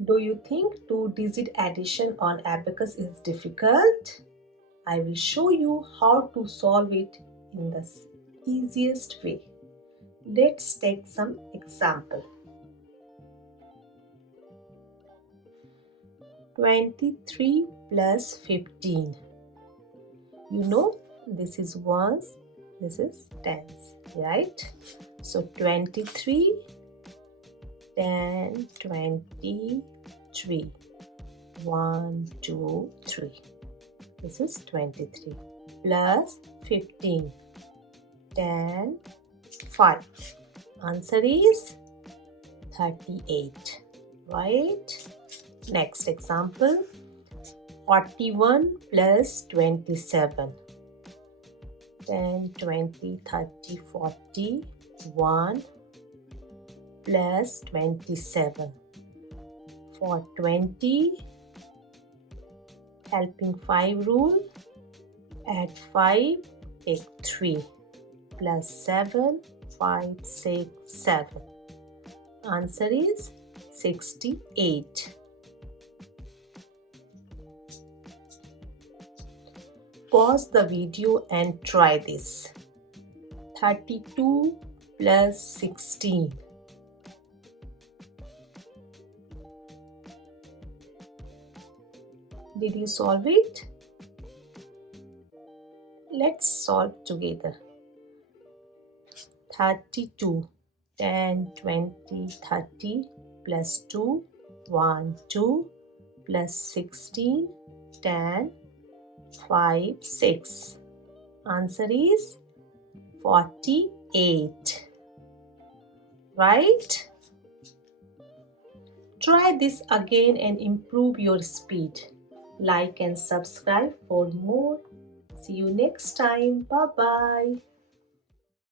Do you think two-digit addition on Abacus is difficult? I will show you how to solve it in the easiest way. Let's take some example. 23 plus 15. You know, this is ones, this is tens, right? So 23, 10, 23. 1, 2, 3. This is 23 plus 15. 10, 5. Answer is 38. Right? Next example. 41 plus 27. 10, 20, 30, 40. 1 plus 27. For 20, helping 5 rule, add 5, take 3, plus 7, 5, 6, 7. Answer is 68. Pause the video and try this. 32 plus 16. Did you solve it? Let's solve together. 32, 10, 20, 30 plus 2, 1, 2 plus 16, 10, 5, 6. Answer is 48. Right? Try this again and improve your speed. Like and subscribe for more. See you next time. Bye bye.